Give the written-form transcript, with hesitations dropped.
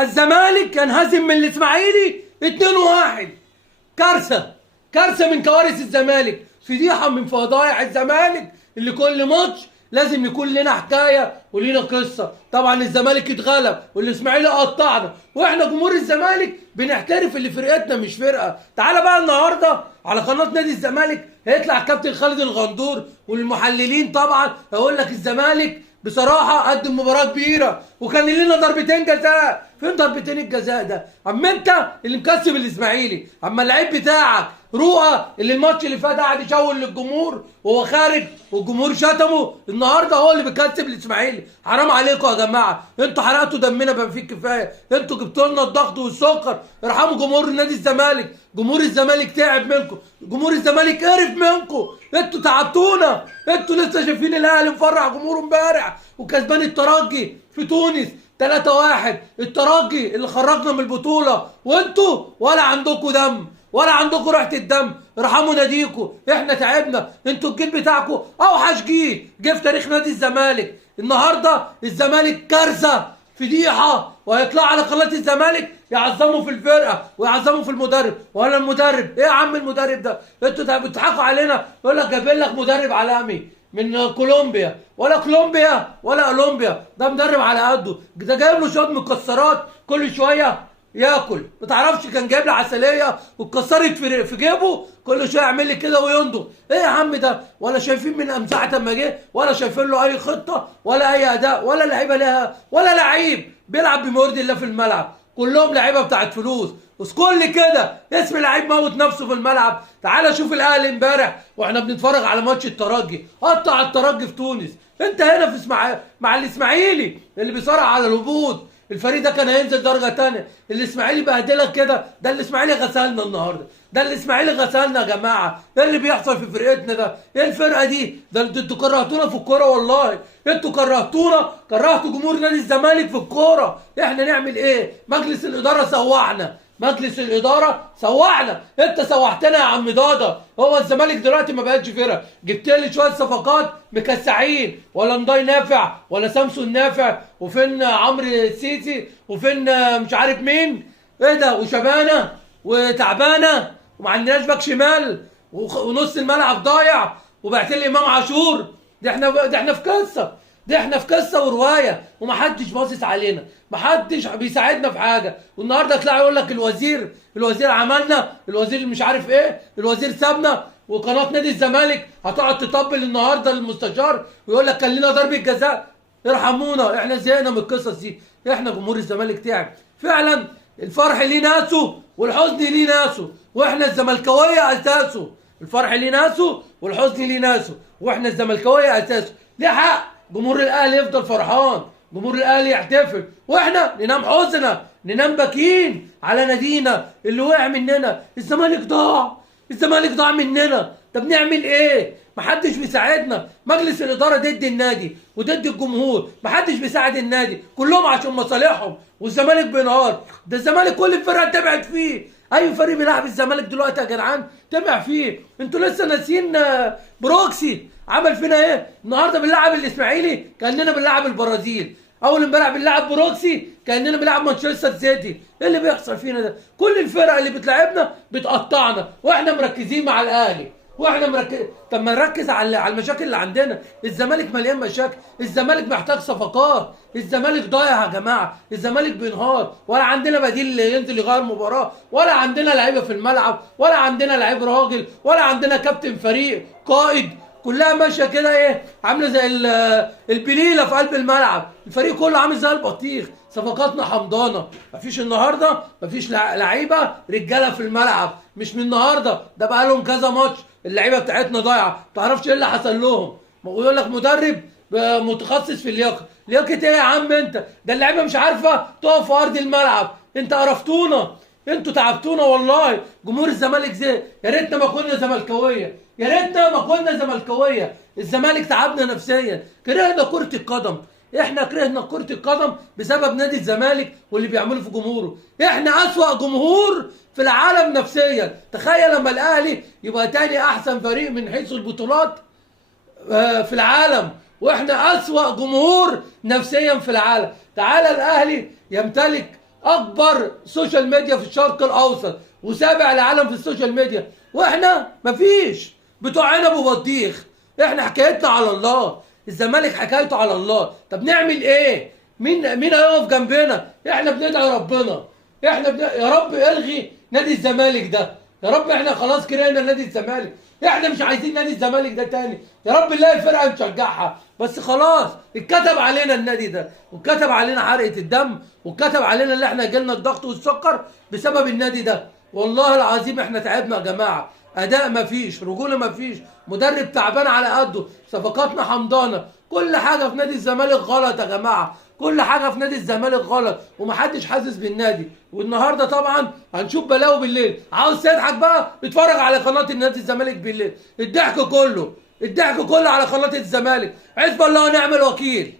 الزمالك ينهزم من الاسماعيلي 2-1. كارثه من كوارث الزمالك، فضيحه من فضايح الزمالك اللي كل ماتش لازم يكون لنا حكايه ولينا قصه. طبعا الزمالك اتغلب والاسماعيلي قطعنا، واحنا جمهور الزمالك بنحترف اللي فرقتنا مش فرقه. تعالى بقى النهارده على قناه نادي الزمالك هيطلع كابتن خالد الغندور والمحللين طبعا هيقول لك الزمالك بصراحه قدم مباراه كبيره وكان لنا ضربتين جزاء. فين ضربتين الجزاء ده؟ اما انت اللي مكسب الاسماعيلي، اما اللعيب بتاعك رؤى اللي الماتش اللي فات قاعد يشاور للجمهور وهو خارج والجمهور شتمه، النهارده هو اللي بيكسب الاسماعيلي. حرام عليكم يا جماعه، انتوا حرقتوا دمنا بما فيه الكفايه، انتوا جبتوا لنا الضغط والسكر. ارحموا جمهور نادي الزمالك، جمهور الزمالك تعب منكم، جمهور الزمالك قرف منكم، انتوا تعبتونا. انتوا لسه شايفين الاهلي مفرح جمهوره امبارح وكسبان الترجي في تونس 3-1، الترجي اللي خرجنا من البطوله، وانتوا ولا عندكم دم ولا عندكم ريحه الدم. ارحموا ناديكم، احنا تعبنا. انتوا الجيل بتاعكم اوحش جه في تاريخ نادي الزمالك. النهارده الزمالك كارثه فضيحه، وهيطلعوا على قناه الزمالك يعظموا في الفرقه ويعظموا في المدرب. ولا المدرب ايه يا عم المدرب ده؟ انتوا بتضحكوا علينا، يقول لك جايبين لك مدرب عالمي من كولومبيا، ولا كولومبيا ولا اولمبيا، ده مدرب على قده، ده جايب له شويه مكسرات كل شويه ياكل. ما تعرفش كان جايب لي عسليه واتكسرت في جيبه، كل شويه يعمل لي كده ويندغ. ايه يا عم ده؟ ولا شايفين من ساعه ما جه ولا شايفين له اي خطه ولا اي اداء ولا لعيبه لها ولا لعيب بيلعب بمرد الله في الملعب، كلهم لعيبه بتاعت فلوس. وسكول كده اسم لعيب موت نفسه في الملعب. تعال شوف الاهلي امبارح واحنا بنتفرج على ماتش الترجي، قطع الترجي في تونس. انت هنا في مع الاسماعيلي اللي بيصارع على الهبوط، الفريق ده كان هينزل درجه ثانيه. الاسماعيلي بهدلك كده، ده الاسماعيلي غسلنا النهارده، ده الاسماعيلي غسلنا يا جماعه. ايه اللي بيحصل في فرقتنا ده؟ ايه الفرقه دي؟ ده انتوا كرهتونا في الكوره والله، انتوا كرهتوا جمهور نادي الزمالك في الكوره. احنا نعمل ايه؟ مجلس الاداره سوحنا، مجلس الاداره سوحنا. انت سوحتنا يا عم ضاده. هو الزمالك دلوقتي ما بقتش فرقه، جبت لي شويه صفقات مكسعين، ولا نضاي نافع ولا سامسون نافع، وفين عمرو السيسي، وفين مش عارف مين، ايه ده، وشبانه وتعبانه، وما عندناش باك شمال، ونص الملعب ضايع، وبعت لي امام عاشور. ده احنا في قصه، ده احنا في قصه وروايه، ومحدش باصص علينا، محدش بيساعدنا في حاجه. والنهارده يطلع يقول لك الوزير عملنا، الوزير مش عارف ايه، الوزير سابنا. وقناه نادي الزمالك هتقعد تطبل النهارده للمستشار ويقول لك كان لنا ضربه جزاء. ارحمونا، احنا زهقنا من القصص دي. احنا جمهور الزمالك تعب فعلا. الفرح ليه ناسه والحزن ليه ناسه، واحنا الزملكاويه اساسه. الفرح ليه ناسه والحزن ليه ناسه، واحنا الزملكاويه اساسه. ليه حق جمهور الاهلي يفضل فرحان، جمهور الاهلي يحتفل، واحنا ننام حزنا، ننام باكين على نادينا اللي وقع مننا. الزمالك ضاع مننا. طب نعمل ايه؟ محدش بيساعدنا. مجلس الاداره ضد النادي وضد الجمهور، محدش بيساعد النادي، كلهم عشان مصالحهم، والزمالك بينهار. ده الزمالك كل الفرقه تبعت فيه، اي فريق بيلعب الزمالك دلوقتي يا جدعان تبع فيه. انتوا لسه ناسيين بروكسي عمل فينا ايه؟ النهارده بنلعب الاسماعيلي كاننا بنلعب البرازيل، اول امبارح بنلعب بروكسي كاننا بنلعب مانشستر سيتي. ايه اللي بيحصل فينا ده؟ كل الفرق اللي بتلعبنا بتقطعنا، واحنا مركزين مع الاهلي، طب ما نركز على المشاكل اللي عندنا. الزمالك مليان مشاكل، الزمالك محتاج صفقات، الزمالك ضايع يا جماعه، الزمالك بينهار، ولا عندنا بديل ينزل يغير مباراه، ولا عندنا لعيبه في الملعب، ولا عندنا لعيب راجل، ولا عندنا كابتن فريق قائد. كلها ماشيه كده ايه، عامله زي البليله في قلب الملعب. الفريق كله عامل زي البطيخ. صفقاتنا حمضانه، مفيش النهارده، مفيش لعيبه رجاله في الملعب. مش من النهارده، ده بقى لهم كذا ماتش اللعيبه بتاعتنا ضايعه، ما تعرفش ايه اللي حصل لهم. يقول لك مدرب متخصص في اللياقه. لياقه ايه يا عم انت؟ ده اللعيبه مش عارفه تقف في ارض الملعب. انت قرفتونا، انتوا تعبتونا والله. جمهور الزمالك زي يا ريتنا ما كنا زملكاويه، يا ريتنا ما كنا زملكاويه. الزمالك تعبنا نفسيا، كرهنا كره القدم. احنا كرهنا كره القدم بسبب نادي الزمالك واللي بيعمله في جمهوره. احنا اسوأ جمهور في العالم نفسيا. تخيل لما الاهلي يبقى تاني احسن فريق من حيث البطولات في العالم، واحنا اسوأ جمهور نفسيا في العالم. تعالى الاهلي يمتلك اكبر سوشيال ميديا في الشرق الاوسط وسابع العالم في السوشيال ميديا، واحنا مفيش، بتوع عنب وبطيخ. احنا حكايتنا على الله، الزمالك حكايته على الله. طب نعمل ايه؟ مين هيقف جنبنا؟ احنا بندعي ربنا، يا رب الغي نادي الزمالك ده، يا رب احنا خلاص كرهنا نادي الزمالك، احنا مش عايزين نادي الزمالك ده تاني، يا رب نلاقي فرقه نشجعها، بس خلاص اتكتب علينا النادي ده، واتكتب علينا حرقه الدم، واتكتب علينا اللي احنا جالنا الضغط والسكر بسبب النادي ده. والله العظيم احنا تعبنا يا جماعه، اداء مفيش، رجوله مفيش، مدرب تعبان على قده، صفقاتنا حمضانه، كل حاجه في نادي الزمالك غلط يا جماعه، كل حاجه في نادي الزمالك غلط، ومحدش حاسس بالنادي. والنهارده طبعا هنشوف بلاوي بالليل، عاوز تضحك بقى اتفرج على قناه النادي الزمالك بالليل، الضحك كله على قناه الزمالك، حسب الله ونعم الوكيل.